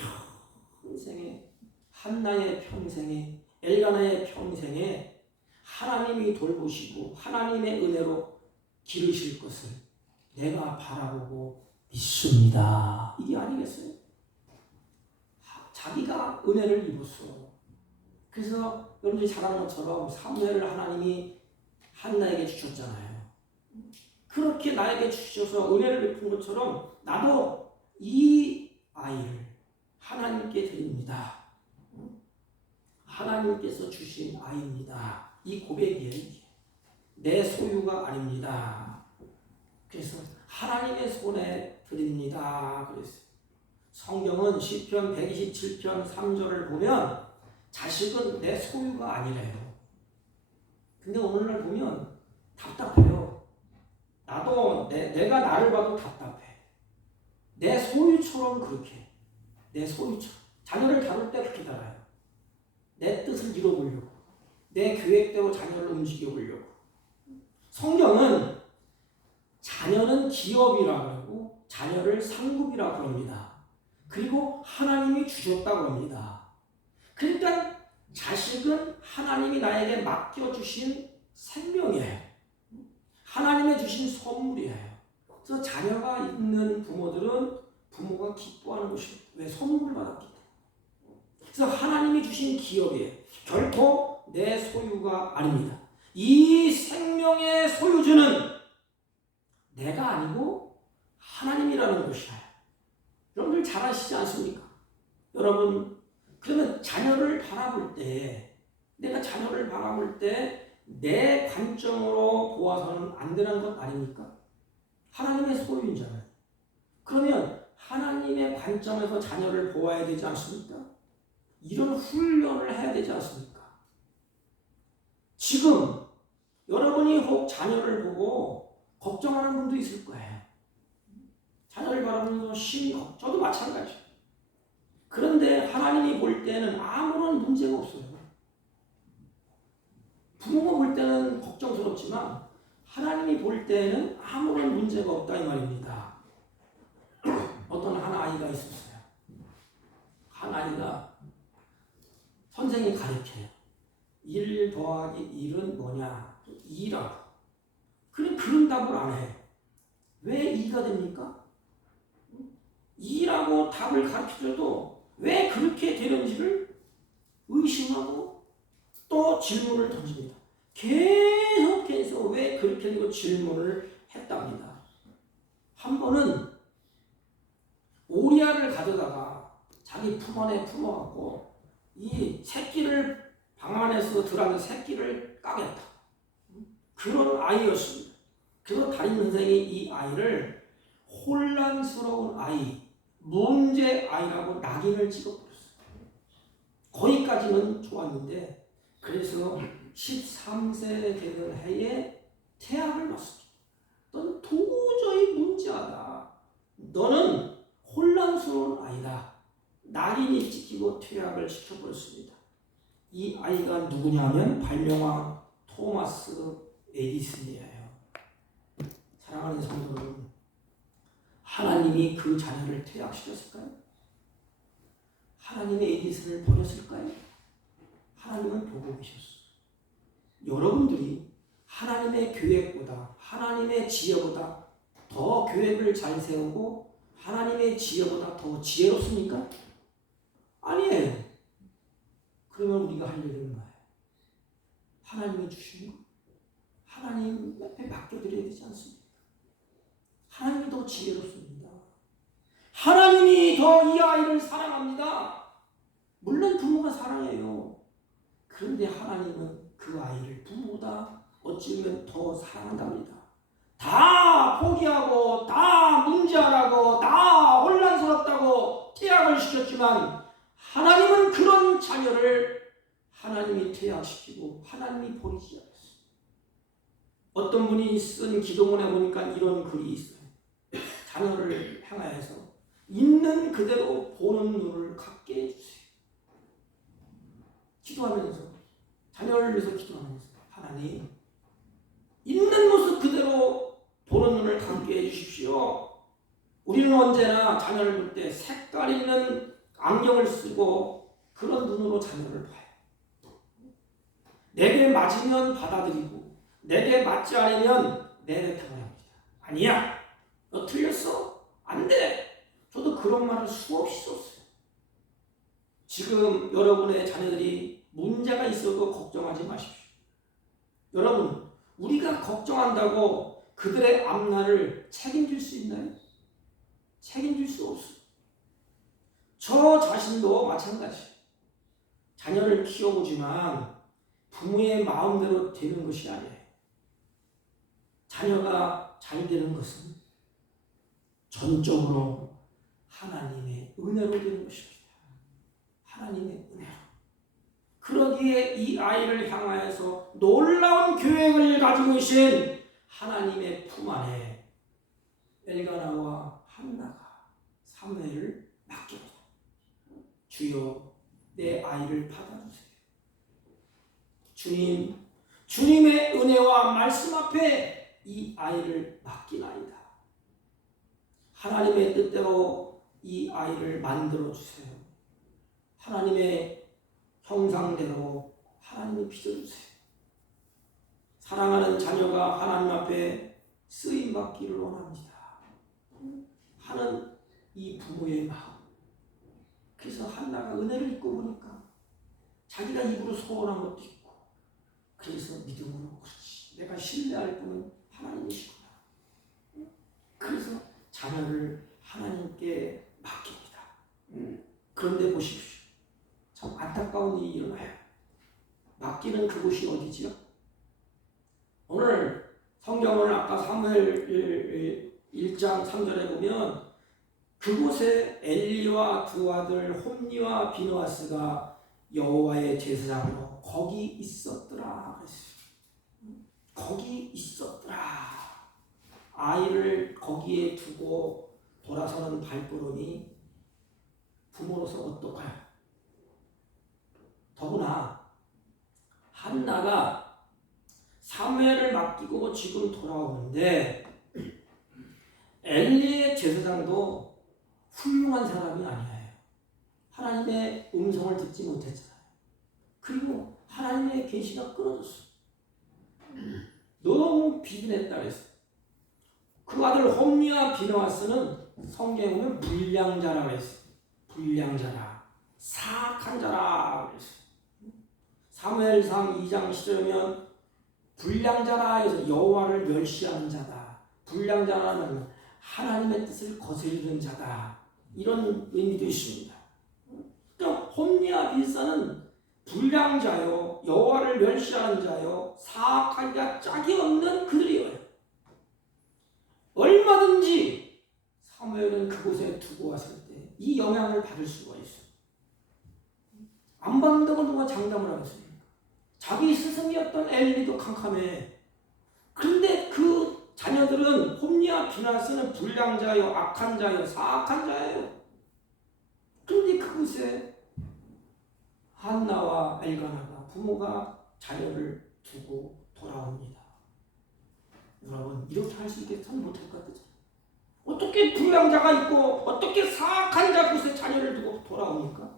평생에, 한나의 평생에, 엘가나의 평생에 하나님이 돌보시고 하나님의 은혜로 기르실 것을 내가 바라보고 믿습니다. 이게 아니겠어요? 자기가 은혜를 입었어. 그래서 여러분들이 잘 아는 것처럼 사무엘을 하나님이 한나에게 주셨잖아요. 그렇게 나에게 주셔서 은혜를 베푼 것처럼 나도 이 아이를 하나님께 드립니다. 하나님께서 주신 아이입니다. 이 고백이에요. 내 소유가 아닙니다. 그래서 하나님의 손에 드립니다. 그랬어요. 성경은 시편 127편 3절을 보면 자식은 내 소유가 아니래요. 근데 오늘날 보면 답답해요. 나도 내가 나를 봐도 답답해. 내 소유처럼 그렇게, 내 소유처럼 자녀를 다룰 때 그렇게 다뤄요. 내 뜻을 이뤄보려고, 내 계획대로 자녀를 움직여보려고. 성경은 자녀는 기업이라고 하고 자녀를 상급이라고 합니다. 그리고 하나님이 주셨다고 합니다. 그러니까 자식은 하나님이 나에게 맡겨주신 생명이에요. 하나님의 주신 선물이에요. 그래서 자녀가 있는 부모들은 부모가 기뻐하는 것이에요. 왜? 선물을 받았기 때문에. 그래서 하나님이 주신 기업이에요. 결코 내 소유가 아닙니다. 이 생명의 소유주는 내가 아니고 하나님이라는 것이에요. 여러분 여러분들 잘 아시지 않습니까? 여러분, 그러면 자녀를 바라볼 때, 내가 자녀를 바라볼 때 내 관점으로 보아서는 안 되는 것 아닙니까? 하나님의 소유인잖아요. 그러면 하나님의 관점에서 자녀를 보아야 되지 않습니까? 이런 훈련을 해야 되지 않습니까? 지금 여러분이 혹 자녀를 보고 걱정하는 분도 있을 거예요. 자녀를 바라보면서 저도 마찬가지예요. 그런데 하나님이 볼 때는 아무런 문제가 없어요. 부모가 볼 때는 걱정스럽지만 하나님이 볼 때는 아무런 문제가 없다 이 말입니다. 어떤 한 아이가 있었어요. 한 아이가 선생이 가르쳐요. 1 더하기 1은 뭐냐? 2라고. 그런 답을 안 해. 왜 2가 됩니까? 2라고 답을 가르쳐줘도 왜 그렇게 되는지를 의심하고 또 질문을 던집니다. 계속해서 왜 그렇게 되고 질문을 했답니다. 한 번은 오리알을 가져다가 자기 품 안에 품어갖고 이 새끼를 방 안에서 들어가는 새끼를 까겠다. 그런 아이였습니다. 그래서 담임 선생이 이 아이를 혼란스러운 아이, 문제 아이라고 낙인을 찍어버렸어요. 거기까지는 좋았는데 그래서 13세 되는 해에 태학을 맞습니다. 너는 도저히 문제하다. 너는 혼란스러운 아이다. 낙인이 찍히고 퇴학을 시켜버렸습니다. 이 아이가 누구냐면 발명왕 토마스 에디슨이에요. 사랑하는 성도 여러분, 하나님이 그 자녀를 퇴학시켰을까요? 하나님의 에디슨을 버렸을까요? 하나님은 보고 계셨어요. 여러분들이 하나님의 계획보다 하나님의 지혜보다 더 계획을 잘 세우고 하나님의 지혜보다 더 지혜롭습니까? 아니에요. 그러면 우리가 할 일은 뭐예요? 하나님이 주신 거 하나님 옆에 맡겨드려야 되지 않습니까? 하나님이 더 지혜롭습니다. 하나님이 더 이 아이를 사랑합니다. 물론 부모가 사랑해요. 그런데 하나님은 그 아이를 부모보다 어찌보면 더 사랑한답니다. 다 포기하고 다 문제하라고 다 혼란스럽다고 퇴학을 시켰지만 하나님은 그런 자녀를 하나님이 퇴학시키고 하나님이 버리지 않았어요. 어떤 분이 쓴 기도문에 보니까 이런 글이 있어요. 자녀를 향하여서 있는 그대로 보는 눈을 갖게 해주세요. 기도하면서 자녀를 위해서 기도하면서 하나님 있는 모습 그대로 보는 눈을 갖게 해주십시오. 우리는 언제나 자녀를 볼 때 색깔 있는 안경을 쓰고 그런 눈으로 자녀를 봐요. 내게 맞으면 받아들이고 내게 맞지 않으면 내뱉어야 합니다. 아니야, 너 틀렸어, 안 돼. 저도 그런 말을 수없이 썼어요. 지금 여러분의 자녀들이 문제가 있어도 걱정하지 마십시오. 여러분, 우리가 걱정한다고 그들의 앞날을 책임질 수 있나요? 책임질 수 없어요. 저 자신도 마찬가지예요. 자녀를 키워보지만 부모의 마음대로 되는 것이 아니에요. 자녀가 잘 되는 것은 전적으로 하나님의 은혜로 되는 것입니다. 하나님의 은혜로. 그러기에 이 아이를 향하여서 놀라운 계획을 가지고 계신 하나님의 품 안에 엘가나와 한나가 사무엘을 맡깁니다. 주여 내 아이를 받아주세요. 주님, 주님의 은혜와 말씀 앞에 이 아이를 맡기나이다. 하나님의 뜻대로 이 아이를 만들어주세요. 하나님의 형상대로 하나님이 빚어주세요. 사랑하는 자녀가 하나님 앞에 쓰임받기를 원합니다. 하는 이 부모의 마음. 그래서 한나가 은혜를 입고 보니까 자기가 입으로 소원한 것도 있고 그래서 믿음으로 그렇지. 내가 신뢰할 분은 하나님이시구나. 그래서 자녀를 하나님께 맡깁니다. 그런데 보십시오. 참 안타까운 일이 일어나요. 맡기는 그곳이 어디지요? 오늘 성경을 아까 사무엘 1장 3절에 보면 그곳에 엘리와 두 아들 홈니와 비느하스가 여호와의 제사장으로 거기 있었더라 그랬어요. 거기 있었더라. 아이를 거기에 두고 돌아서는 발걸음이 부모로서 어떨까요? 더구나 한나가 사무엘을 맡기고 지금 돌아오는데 엘리의 제사장도 훌륭한 사람이 아니에요. 하나님의 음성을 듣지 못했잖아요. 그리고 하나님의 계시가 끊어졌어. 너무 비둔했다 그랬어요. 그 아들 홈리와 비느하스는 성경에 보면 불량자라고 했어요. 불량자라, 사악한 자라 그랬어요. 사무엘상 2장 10절이면 불량자라 해서 여호와를 멸시하는 자다. 불량자라는 하나님의 뜻을 거스르는 자다. 이런 의미도 있습니다. 그러니까 홈리와 비느하스는 불량자요, 여호와를 멸시하는 자요, 사악하기가 짝이 없는 그들이에요. 얼마든지 사무엘은 그곳에 두고 왔을 때 이 영향을 받을 수가 있어요. 안 받는다고 누가 장담을 하겠습니까? 자기 스승이었던 엘리도 캄캄해. 그런데 그 자녀들은 홈리와 비느하스는 불량자요, 악한 자요, 사악한 자예요. 그런데 그곳에 한나와 엘가나가 부모가 자녀를 두고 돌아옵니다. 여러분 이렇게 할 수 있겠어는 못할 것 같죠? 어떻게 불량자가 있고 어떻게 사악한 자 곳에 자녀를 두고 돌아옵니까?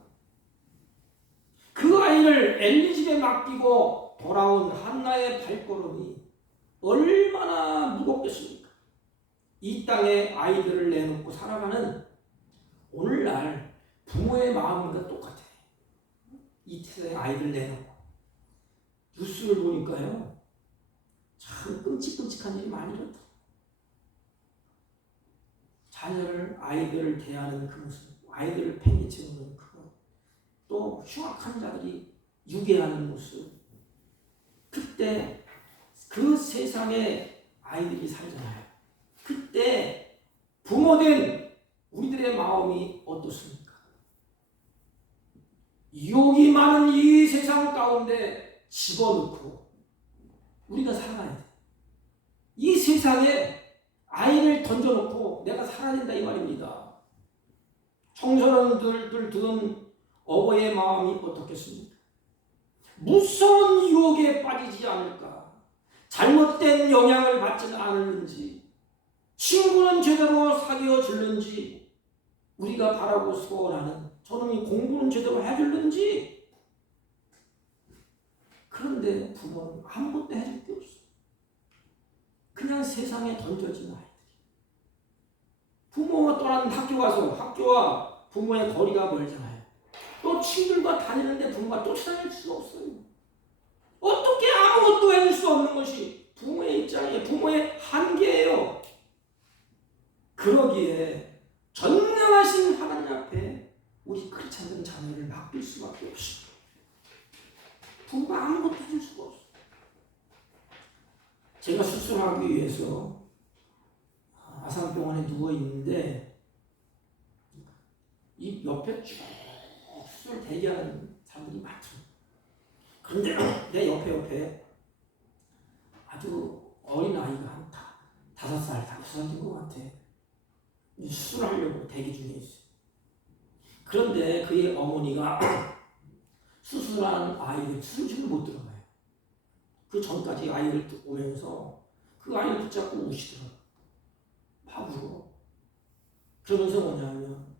그 아이를 엘리 집에 맡기고 돌아온 한나의 발걸음이 얼마나 무겁겠습니까? 이 땅에 아이들을 내놓고 살아가는 오늘날 부모의 마음과 똑같아요. 이 세상에 아이들 내놓고 뉴스를 보니까요 참 끔찍끔찍한 일이 많이 일어나요. 자녀를 아이들을 대하는 그 모습, 아이들을 팽개치는 그거, 또 흉악한 자들이 유괴하는 모습. 그때 그 세상에 아이들이 살잖아요. 그때 부모된 우리들의 마음이 어떻습니까? 유혹이 많은 이 세상 가운데 집어넣고 우리가 살아가야 돼. 이 세상에 아이를 던져놓고 내가 살아야 된다 이 말입니다. 청소년들 들은 어머니의 마음이 어떻겠습니까? 무서운 유혹에 빠지지 않을까? 잘못된 영향을 받지는 않을는지, 친구는 제대로 사귀어 줄는지, 우리가 바라고 소원하는 저놈이 공부는 제대로 해줄는지. 그런데 부모는 아무것도 해줄 게 없어. 그냥 세상에 던져진 아이들이. 부모가 떠나는 학교 가서 학교와 부모의 거리가 멀잖아요. 또 친구들과 다니는데 부모가 쫓아다닐 수가 없어요. 어떻게 아무것도 해줄 수 없는 것이 부모의 입장이에요. 부모의 한계예요. 그러기에 전능하신 하나님 앞에 우리 크리스찬들은 자녀를 맡길 수밖에 없어요. 부모가 아무것도 해줄 수가 없어요. 제가 수술하기 위해서 아산병원에 누워 있는데 이 옆에 쭉 수술 대기하는 사람들이 많죠. 그런데 내 옆에 아주 어린 아이가 한 5살, 5살인 것 같아. 수술하려고 대기 중에 있어요. 그런데 그의 어머니가 수술한 아이를 수술을 못 들어가요. 그 전까지 아이를 오면서 그 아이를 붙잡고 우시더라고요. 밥으로. 그러면서 뭐냐면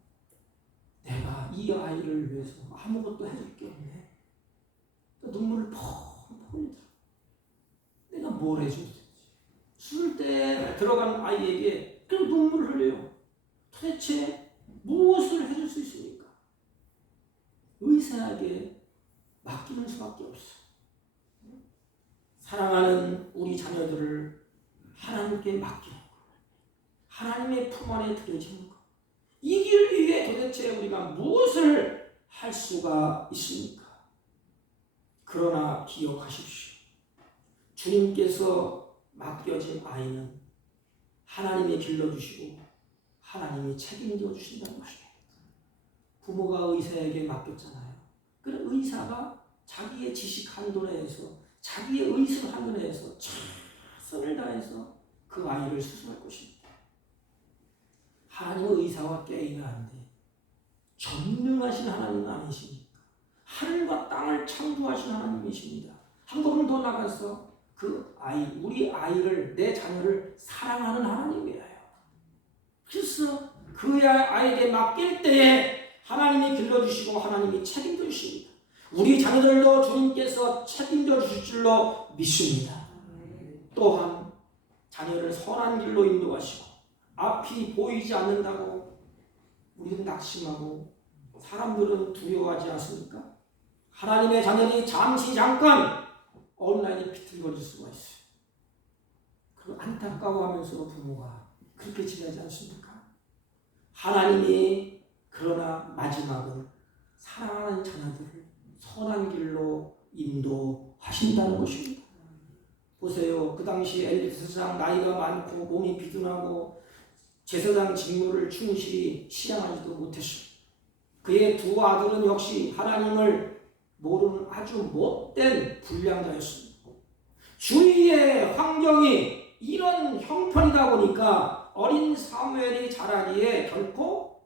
내가 이 아이를 위해서 아무것도 해줄 게 없네. 눈물을 펑펑 흘리더라고요. 내가 뭘 해줘야 되지? 수술대에 들어간 아이에게 그냥 눈물을 흘려요. 도대체 무엇을 해줄 수 있습니까? 의사에게 맡기는 수밖에 없어. 사랑하는 우리 자녀들을 하나님께 맡기는 것, 하나님의 품 안에 들여지는 것, 이 길 위에 도대체 우리가 무엇을 할 수가 있습니까? 그러나 기억하십시오. 주님께서 맡겨진 아이는 하나님이 길러주시고 하나님이 책임져 주신다는 것입니다. 부모가 의사에게 맡겼잖아요. 그래 의사가 자기의 지식 한도 내에서 자기의 의술 한도 내에서 최선을 다해서 그 아이를 수술할 것입니다. 하나님은 의사와 게임이 안 돼. 전능하신 하나님은 아니십니까? 하늘과 땅을 창조하신 하나님이십니다. 한 걸음 더 나가서 그 아이, 우리 아이를, 내 자녀를 사랑하는 하나님이에요. 그래서 그 아이에게 맡길 때에 하나님이 길러주시고 하나님이 책임져 주십니다. 우리 자녀들도 주님께서 책임져 주실 줄로 믿습니다. 또한 자녀를 선한 길로 인도하시고 앞이 보이지 않는다고 우리는 낙심하고 사람들은 두려워하지 않습니까? 하나님의 자녀들이 잠깐 온라인에 비틀거릴 수가 있어요. 그 안타까워하면서 부모가 그렇게 지내지 않습니까? 하나님이 그러나 마지막은 사랑하는 자녀들을 선한 길로 인도하신다는 것입니다. 보세요. 그 당시 엘리 제사장 나이가 많고 몸이 비둔하고 제사장 직무를 충실히 시행하지도 못했습니다. 그의 두 아들은 역시 하나님을 모르는 아주 못된 불량자였습니다. 주위의 환경이 이런 형편이다 보니까 어린 사무엘이 자라기에 결코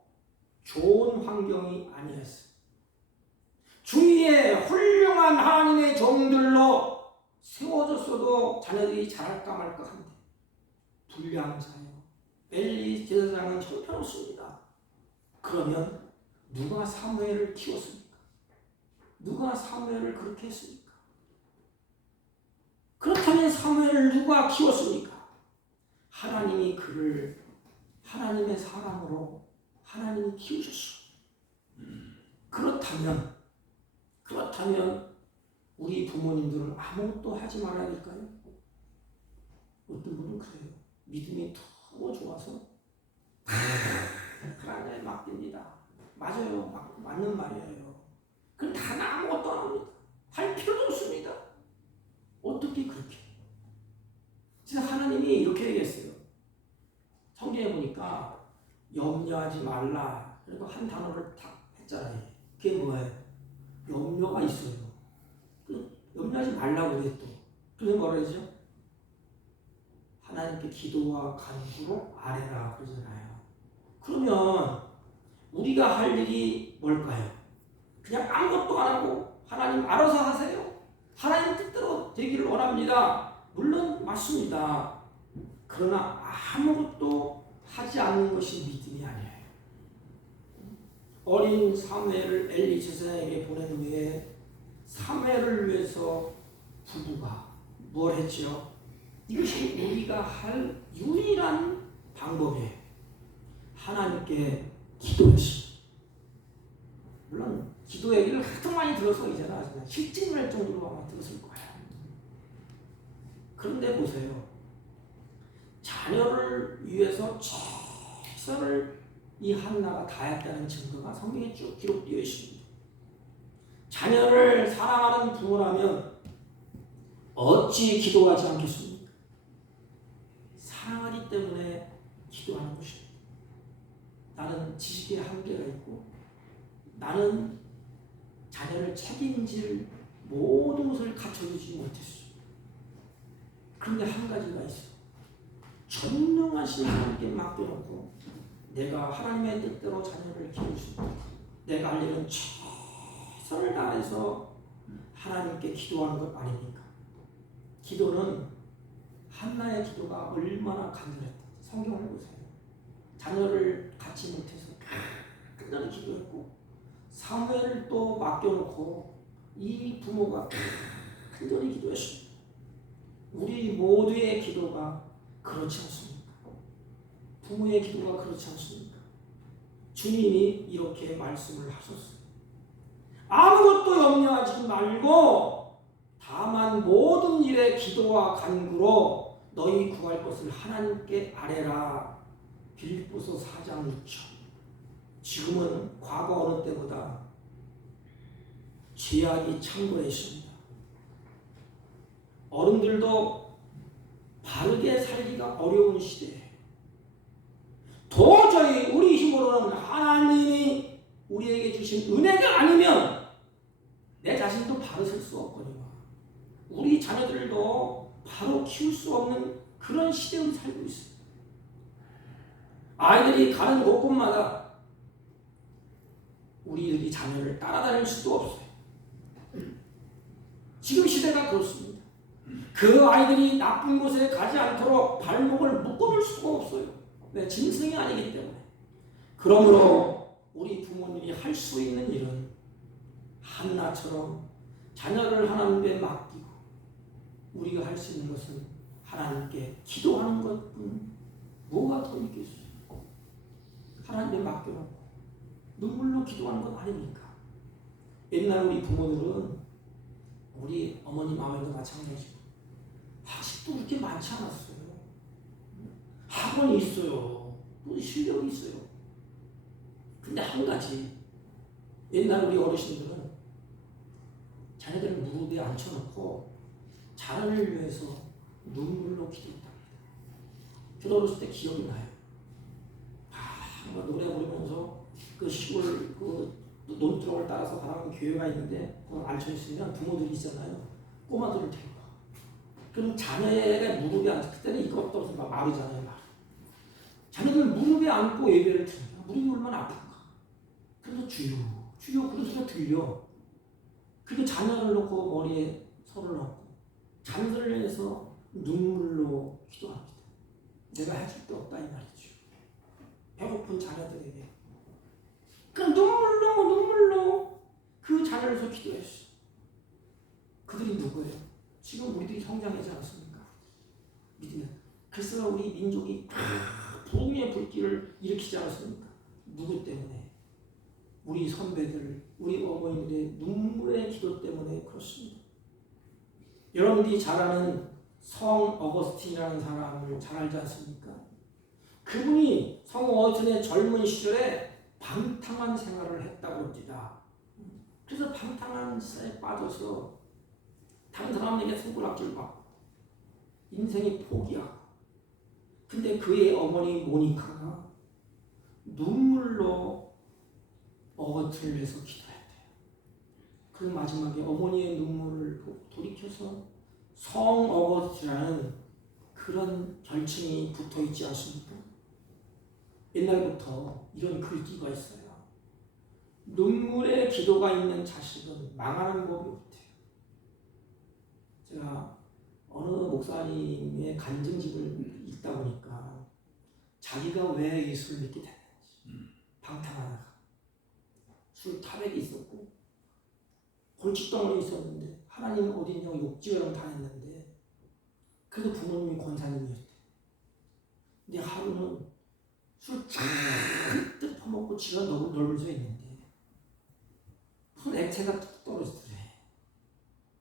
좋은 환경이 아니었어요. 주위에 훌륭한 하나님의 종들로 세워졌어도 자녀들이 자랄까 말까 한데 불량자예요. 엘리 제사장은 형편없습니다. 그러면 누가 사무엘을 키웠습니까? 누가 사무엘을 그렇게 했습니까? 그렇다면 사무엘을 누가 키웠습니까? 하나님이 그를 하나님의 사랑으로 하나님이 키우셨어. 그렇다면 우리 부모님들은 아무것도 하지 말아야 될까요? 어떤 분은 그래요. 믿음이 너무 좋아서 하나님에 맡깁니다. 맞아요. 맞는 말이에요. 그럼 다 아무것도 안 합니다. 할 필요도 없습니다. 어떻게 그렇게? 진짜 하나님이 이렇게 얘기했어요. 성경에 보니까 염려하지 말라. 그래도 한 단어를 딱 했잖아요. 그게 뭐예요? 염려가 있어요. 염려하지 말라고 그래 또. 그래서 뭐라 그러죠? 하나님께 기도와 간구로 아뢰라 그러잖아요. 그러면 우리가 할 일이 뭘까요? 그냥 아무것도 안 하고 하나님 알아서 하세요. 하나님 뜻대로 되기를 원합니다. 물론 맞습니다. 그러나 아무것도 하지 않는 것이 믿음이 아니에요. 어린 사무엘을 엘리 제사장에게 보낸 후에 사무엘을 위해서 부부가 뭘 했죠? 이것이 우리가 할 유일한 방법이에요. 하나님께 기도했습니다. 물론 기도 얘기를 하도 많이 들어서 이제는 아주 실증날 정도로 아마 들었을 거예요. 그런데 보세요. 자녀를 위해서 최선을 이 한나가 다했다는 증거가 성경에 쭉 기록되어 있습니다. 자녀를 사랑하는 부모라면 어찌 기도하지 않겠습니까? 사랑하기 때문에 기도하는 것입니다. 나는 지식에 한계가 있고 나는 자녀를 책임질 모든 것을 갖춰주지 못했어. 그런데 한 가지가 있어. 전능하신 하나님께 맡겨놓고 내가 하나님의 뜻대로 자녀를 키울 수 있다. 내가 할 일은 최선을 다해서 하나님께 기도하는 것 아닙니까? 기도는 한나의 기도가 얼마나 간절했다. 성경을 보세요. 자녀를 갖지 못해서 끝까지 기도했고 사무엘을 또 맡겨놓고 이 부모가 간절히 기도했습니다. 우리 모두의 기도가 그렇지 않습니까? 부모의 기도가 그렇지 않습니까? 주님이 이렇게 말씀을 하셨어요. 아무것도 염려하지 말고 다만 모든 일에 기도와 간구로 너희 구할 것을 하나님께 아뢰라. 빌립보서 4장 6절. 지금은 과거 어느 때보다 죄악이 창궐했습니다. 어른들도 바르게 살기가 어려운 시대에 도저히 우리 힘으로는 하나님이 우리에게 주신 은혜가 아니면 내 자신도 바로 설 수 없거니와 우리 자녀들도 바로 키울 수 없는 그런 시대에 살고 있습니다. 아이들이 가는 곳곳마다 우리들이 자녀를 따라다닐 수도 없어요. 지금 시대가 그렇습니다. 그 아이들이 나쁜 곳에 가지 않도록 발목을 묶어놓을 수가 없어요. 왜? 짐승이 아니기 때문에. 그러므로 우리 부모님이 할 수 있는 일은 한나처럼 자녀를 하나님께 맡기고 우리가 할 수 있는 것은 하나님께 기도하는 것뿐 뭐가 더 있겠어요. 하나님께 맡겨놓고 눈물로 기도하는 것 아닙니까? 옛날 우리 부모들은 우리 어머니 마음에도 마찬가지고 학식도 그렇게 많지 않았어요. 학원이 있어요. 또 실력이 있어요. 근데 한 가지 옛날 우리 어르신들은 자녀들을 무릎에 앉혀놓고 자녀를 위해서 눈물로 기도했답니다. 들어왔을 때 기억이 나요. 노래 부르면서 그 시골 그 논두렁을 따라서 가는 교회가 있는데 거기 앉혀있으면 부모들이 있잖아요. 꼬마들을 데리고 와. 그럼 자녀의 무릎에 앉아 그때는 이것도 없어서 막 마르잖아요. 막. 자녀들 무릎에 앉고 예배를 드립니다. 무릎이 얼마나 아픈가. 그래서 주여 그런 소리가 들려. 그리고 자녀를 놓고 머리에 손을 얹고 자녀들을 위해서 눈물로 기도합니다. 내가 해줄 게 없다 이 말이죠. 배고픈 자녀들에게 그 눈물로 그 자녀를 위해서 기도했어. 그들이 누구예요? 지금 우리들이 성장하지 않습니까? 믿으면. 그래서 우리 민족이 부흥의 불길을 일으키지 않았습니까? 누구 때문에? 우리 선배들, 우리 어머니들의 눈물의 기도 때문에 그렇습니다. 여러분들이 잘 아는 성 어거스틴이라는 사람을 잘 알지 않습니까? 그분이 성 어거스틴의 젊은 시절에 방탕한 생활을 했다고 합니다. 그래서 방탕한 생활에 빠져서 다른 사람에게 손가락질 받고 인생이 포기하고 근데 그의 어머니 모니카가 눈물로 어거스틴을 위해서 기도했대요. 그 마지막에 어머니의 눈물을 돌이켜서 성 어거스틴이라는 그런 결층이 붙어있지 않습니까? 옛날부터 이런 글귀가 있어요. 눈물의 기도가 있는 자식은 망하는 법이 없대요. 제가 어느 목사님의 간증집을 읽다 보니까 자기가 왜 예수를 믿게 됐는지 방탕하다가 술 타백이 있었고 골칫덩어리 있었는데 하나님은 어디 있냐고 욕지어랑 다 했는데 그래도 부모님이 권사님이었대. 근데 하루는 술 잔뜩 퍼먹고 지가 넓어져 있는데 무슨 액체가 뚝 떨어지더래.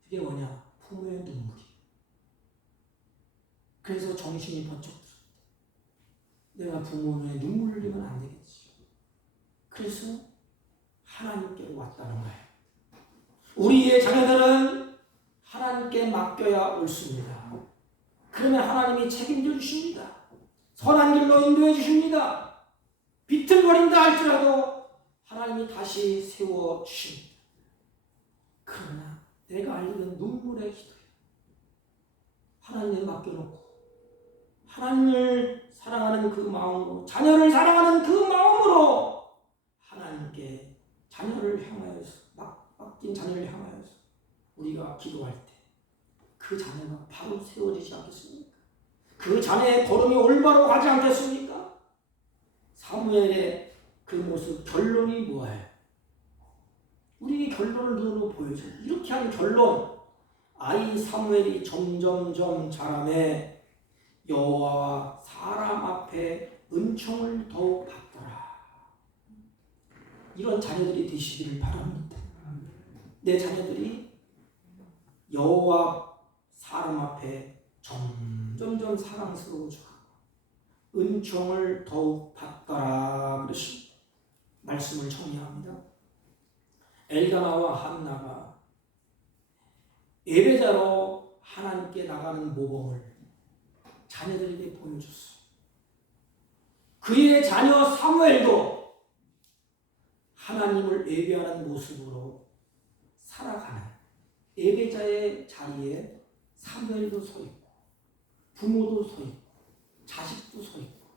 그게 뭐냐? 부모의 눈물이. 그래서 정신이 번쩍 들었대. 내가 부모의 눈물 흘리면 안 되겠지. 그래서 하나님께로 왔다는 거예요. 우리의 자녀들은 하나님께 맡겨야 옳습니다. 그러면 하나님이 책임져 주십니다. 선한 길로 인도해 주십니다. 비틀거린다 할지라도 하나님이 다시 세워 주십니다. 그러나 내가 알기로는 눈물의 기도예요. 하나님에 맡겨놓고 하나님을 사랑하는 그 마음으로 자녀를 사랑하는 그 마음으로 하나님께 자녀를 향하여서 맡긴 자녀를 향하여서 우리가 기도할 때 그 자녀가 바로 세워지지 않겠습니까? 그 자녀의 걸음이 올바로 가지 않겠습니까? 사무엘의 그 모습 결론이 뭐예요? 우리 결론을 눈으로 보여줘. 이렇게 한 결론. 아이 사무엘이 점점점 자라매 여호와와 사람 앞에 은총을 더욱 받더라. 이런 자녀들이 되시기를 바랍니다. 내 자녀들이 여호와 사람 앞에 점점점 사랑스러워져 은총을 더욱 받더라 그러십니다. 말씀을 정리합니다. 엘가나와 한나가 예배자로 하나님께 나가는 모범을 자녀들에게 보여줬어요. 그의 자녀 사무엘도 하나님을 예배하는 모습으로 살아가는 예배자의 자리에 사무엘도 서 있고 부모도 서 있고 자식도 서 있고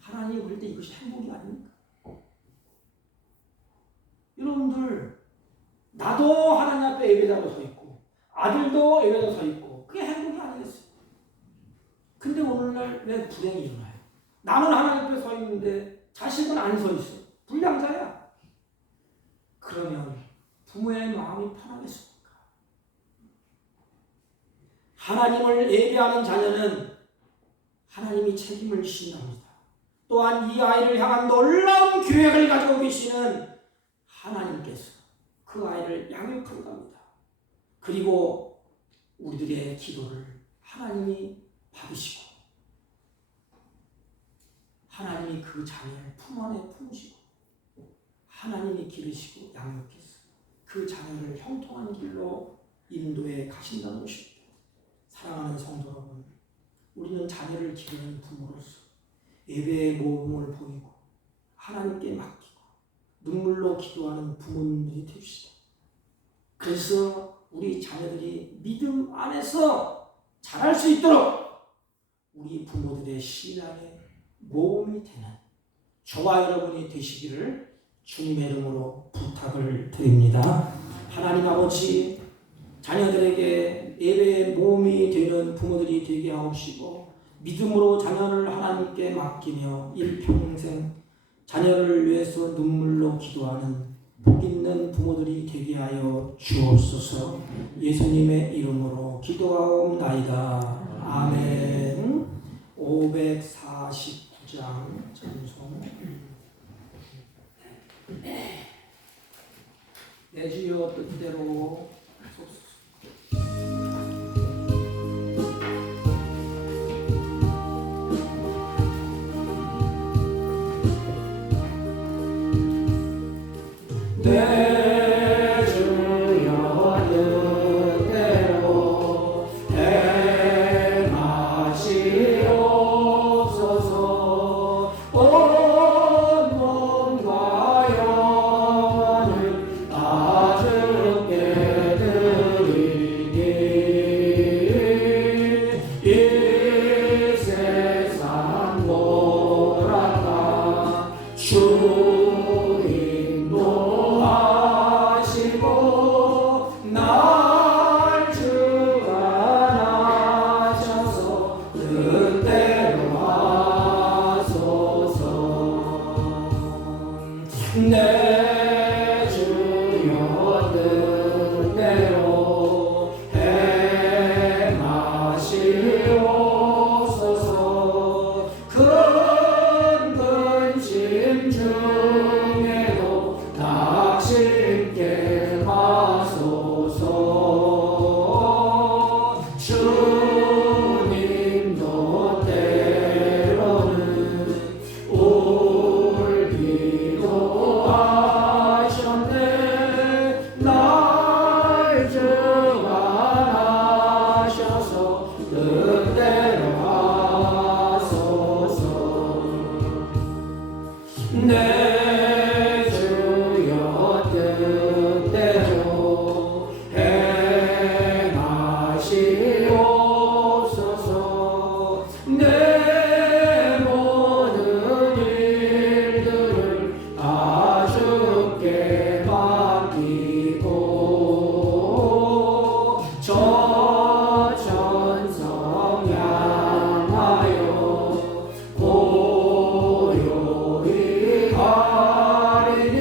하나님 볼 때 이것이 행복이 아닙니까? 여러분들 나도 하나님 앞에 예배자로 서 있고 아들도 예배자로 서 있고 그게 행복이 아니겠어요? 근데 오늘날 왜 불행이 일어나요? 나는 하나님 앞에 서 있는데 자식은 안 서 있어. 불량자야. 그러면 부모의 마음이 편하겠습니까? 하나님을 예배하는 자녀는 하나님이 책임을 지신답니다. 또한 이 아이를 향한 놀라운 계획을 가지고 계시는 하나님께서 그 아이를 양육한답니다. 그리고 우리들의 기도를 하나님이 받으시고 하나님이 그 자녀를 품 안에 품으시고 하나님이 기르시고 양육해서 그 자녀를 형통한 길로 인도해 가신다는 것입니다. 사랑하는 성도 여러분, 우리는 자녀를 기르는 부모로서 예배의 모범을 보이고 하나님께 맡기고 눈물로 기도하는 부모님들이 됩시다. 그래서 우리 자녀들이 믿음 안에서 자랄 수 있도록 우리 부모들의 신앙의 모범이 되는 저와 여러분이 되시기를 주님의 이름으로 부탁을 드립니다. 하나님 아버지, 자녀들에게 예배의 모범이 되는 부모들이 되게 하옵시고 믿음으로 자녀를 하나님께 맡기며 일평생 자녀를 위해서 눈물로 기도하는 복 있는 부모들이 되게 하여 주옵소서. 예수님의 이름으로 기도하옵나이다. 아멘. 549장 전송. 내 주여 뜻대로 내 주여 뜻대로 행하시옵소서. 온 몸과 영혼을 다 주께 드리니 이 세상 모라가 날 주관하셔서 뜻대로 하소서. 내 주여 뜻대로 행하시옵소서. 큰 근심 중에도 낙심케 하소서. 주님도 때로는 울기도 하셨네. 날 주관하셔서 뜻대로 하소서. 내 주여 뜻대로 행하시옵소서. 내 모든 일들을 다 주께 맡기고 저 천성 향하여 고요히 가리니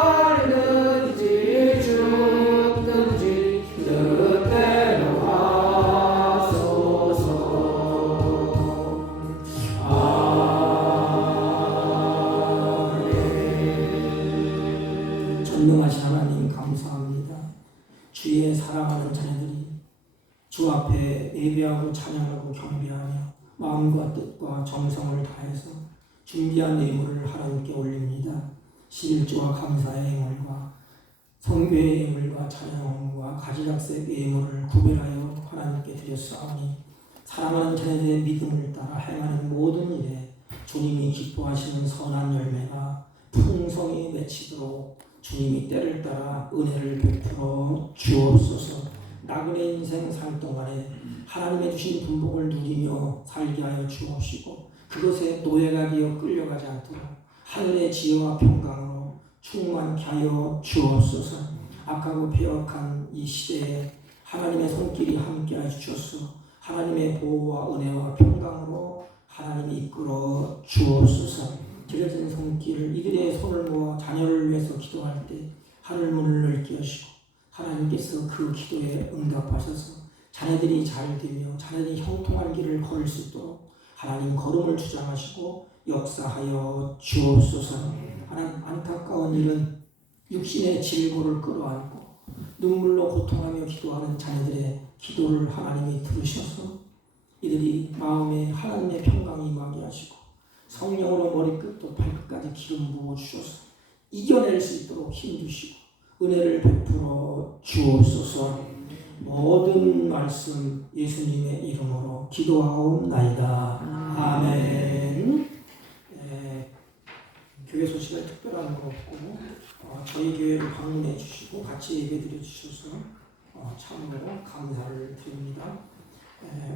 살든지 죽든지 뜻대로 하소서. 아멘. 전능하신 하나님 감사합니다. 주의 사랑하는 자녀들이 주 앞에 예배하고 찬양하고 경배하며 마음과 뜻과 정성을 다해서 준비한 예물을 하나님께 올립니다. 11조와 감사의 예물과 성교의 예물과 찬양과 가지락색 예물을 구별하여 하나님께 드렸사오니 사랑하는 자녀들의 믿음을 따라 행하는 모든 일에 주님이 기뻐하시는 선한 열매가 풍성히 맺히도록 주님이 때를 따라 은혜를 베풀어 주옵소서. 나그네 인생 살 동안에 하나님의 주신 분복을 누리며 살게 하여 주옵시고 그것에 노예가 되어 끌려가지 않도록 하늘의 지혜와 평강으로 충만케 하여 주옵소서. 악하고 배역한 이 시대에 하나님의 손길이 함께하여 주셔서 하나님의 보호와 은혜와 평강으로 하나님이 이끌어 주옵소서. 길어진 손길을 이들의 손을 모아 자녀를 위해서 기도할 때 하늘 문을 넓게 하시고 하나님께서 그 기도에 응답하셔서 자녀들이 잘 되며 자녀들이 형통한 길을 걸을 수 있도록 하나님 걸음을 주장하시고 역사하여 주옵소서. 하나님, 안타까운 일은 육신의 질고를 끌어안고 눈물로 고통하며 기도하는 자녀들의 기도를 하나님이 들으셔서 이들이 마음에 하나님의 평강이 임하게 하시고 성령으로 머리끝부터 발끝까지 기름 부어 주셔서 이겨낼 수 있도록 힘주시고 은혜를 베풀어 주옵소서. 모든 말씀 예수님의 이름으로 기도하옵나이다. 아멘. 교회 소식에 특별한 거 없고 저희 교회를 방문해 주시고 같이 예배 드려 주셔서 참으로 감사를 드립니다.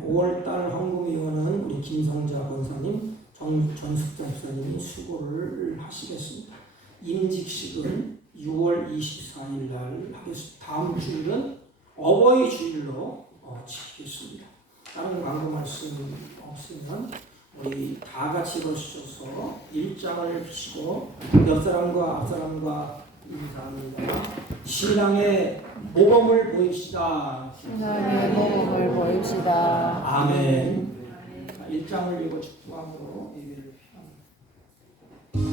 5월달 헌금위원은 우리 김성자 권사님, 전숙자 집사님이 수고를 하시겠습니다. 임직식은 6월 24일 날 하겠습니다. 다음 주일은 어버이 주일로 지키겠습니다. 다른 광고 말씀 없으면 우리 다 같이 일어서셔서 일장을 펴시고 옆사람과 앞사람과 인사합니다. 신랑의 모범을 보입시다. 신랑의 모범을 보입시다. 아멘. 일장을 읽어 축복함으로 예배를 피합니다.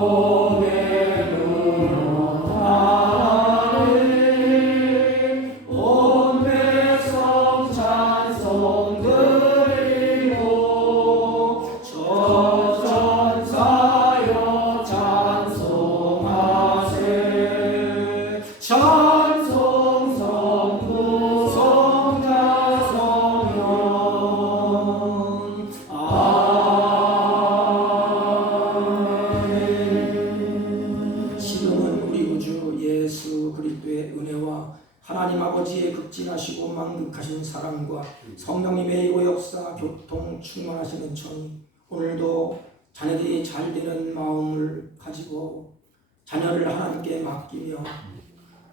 만복의 눈으로 하늘 온 백성 찬송 드리고 저전사여 찬송하세. 찬송 성부 성자 성령 아멘. 지금은 우리 구주 예수 그리스도의 은혜와 하나님 아버지의 극진하시고 만극하신 사랑과 성령님의 이고 역사 교통 충만하시는 은총이 오늘도 자녀들이 잘 되는 마음을 가지고 자녀를 하나님께 맡기며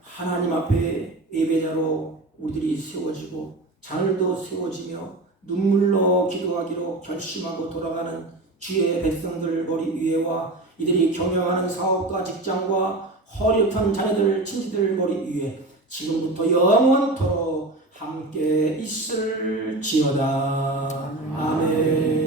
하나님 앞에 예배자로 우리들이 세워지고 자녀도 세워지며 눈물로 기도하기로 결심하고 돌아가는 주의 백성들 머리 위에와 이들이 경영하는 사업과 직장과 허리탄 자녀들 친지들 머리 위에 지금부터 영원토록 함께 있을지어다. 아멘.